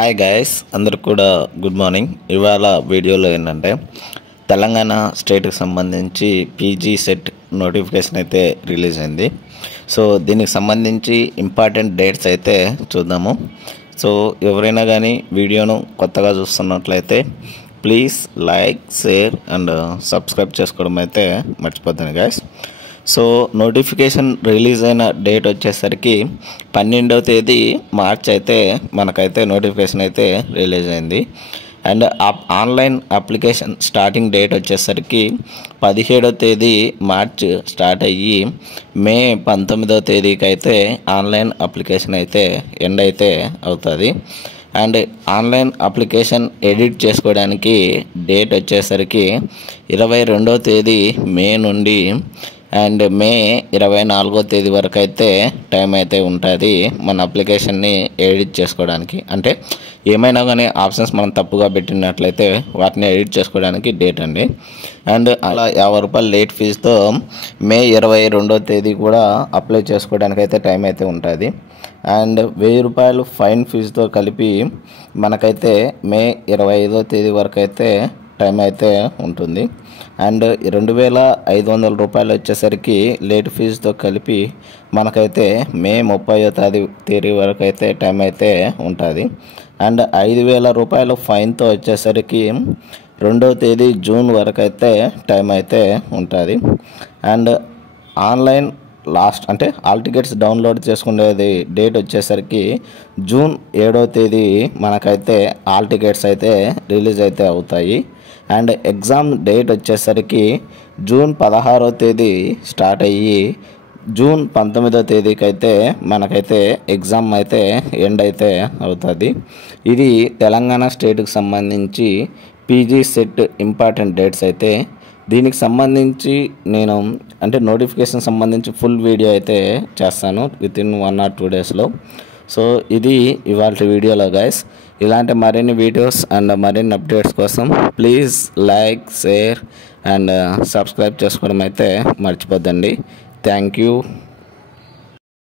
Hi guys, అందరికి కూడా good morning. ఇవాళ వీడియోలో ఏంటంటే తెలంగాణ స్టేట్కి సంబంధించి పీజీ సెట్ నోటిఫికేషన్ అయితే రిలీజ్ అయింది. సో దీనికి సంబంధించి ఇంపార్టెంట్ డేట్స్ అయితే చూద్దాము. సో ఎవరైనా కానీ వీడియోను కొత్తగా చూస్తున్నట్లయితే please like, share and subscribe చేసుకోవడం అయితే మర్చిపోద్దండి గైస్. సో నోటిఫికేషన్ రిలీజ్ అయిన డేట్ వచ్చేసరికి 12వ తేదీ మార్చ్ అయితే మనకైతే నోటిఫికేషన్ అయితే రిలీజ్ అయింది. And online application starting date వచ్చేసరికి 17వ తేదీ మార్చ్ స్టార్ట్ అయ్యి మే 19వ తేదీకి అయితే ఆన్లైన్ అప్లికేషన్ అయితే ఎండ్ అయితే అవుతుంది. అండ్ ఆన్లైన్ అప్లికేషన్ ఎడిట్ చేసుకోవడానికి డేట్ వచ్చేసరికి 22వ తేదీ మే నుండి అండ్ మే 24వ తేదీ వరకు అయితే టైం అయితే ఉంటుంది మన అప్లికేషన్ని ఎడిట్ చేసుకోవడానికి. అంటే ఏమైనా కానీ ఆప్షన్స్ మనం తప్పుగా పెట్టినట్లయితే వాటిని ఎడిట్ చేసుకోవడానికి డేట్ అండి. అండ్ అలా 50 రూపాయలు లేట్ ఫీజుతో మే 22వ తేదీ కూడా అప్లై చేసుకోవడానికి అయితే టైం అయితే ఉంటుంది. అండ్ 1000 రూపాయలు ఫైన్ ఫీజుతో కలిపి మనకైతే మే 25వ తేదీ వరకు అయితే టైం అయితే ఉంటుంది. అండ్ 2500 రూపాయలు వచ్చేసరికి లేట్ ఫీజుతో కలిపి మనకైతే మే 30వ తేదీ వరకు అయితే టైం అయితే ఉంటుంది. అండ్ 5000 రూపాయలు ఫైన్తో వచ్చేసరికి 2వ తేదీ జూన్ వరకు అయితే టైం అయితే ఉంటుంది. అండ్ ఆన్లైన్ లాస్ట్ అంటే ఆల్ టికెట్స్ డౌన్లోడ్ చేసుకునేది డేట్ వచ్చేసరికి జూన్ 7వ తేదీ మనకైతే ఆల్ టికెట్స్ అయితే రిలీజ్ అయితే అవుతాయి. అండ్ ఎగ్జామ్ డేట్ వచ్చేసరికి జూన్ 16వ తేదీ స్టార్ట్ అయ్యి జూన్ 19వ తేదీకి అయితే మనకైతే ఎగ్జామ్ అయితే ఎండ్ అయితే అవుతుంది. ఇది తెలంగాణ స్టేట్కి సంబంధించి పీజీ సెట్ ఇంపార్టెంట్ డేట్స్ అయితే. దీనికి సంబంధించి నేను అంటే నోటిఫికేషన్ సంబంధించి ఫుల్ వీడియో అయితే చేస్తాను వితిన్ 1 or 2 డేస్లో. సో ఇది ఇవాళ వీడియోలో గైస్. ఇలాంటి మరిన్ని వీడియోస్ అండ్ మరిన్ని అప్డేట్స్ కోసం please like, share and subscribe చేసుకోవడం అయితే మర్చిపోద్దండి. Thank you.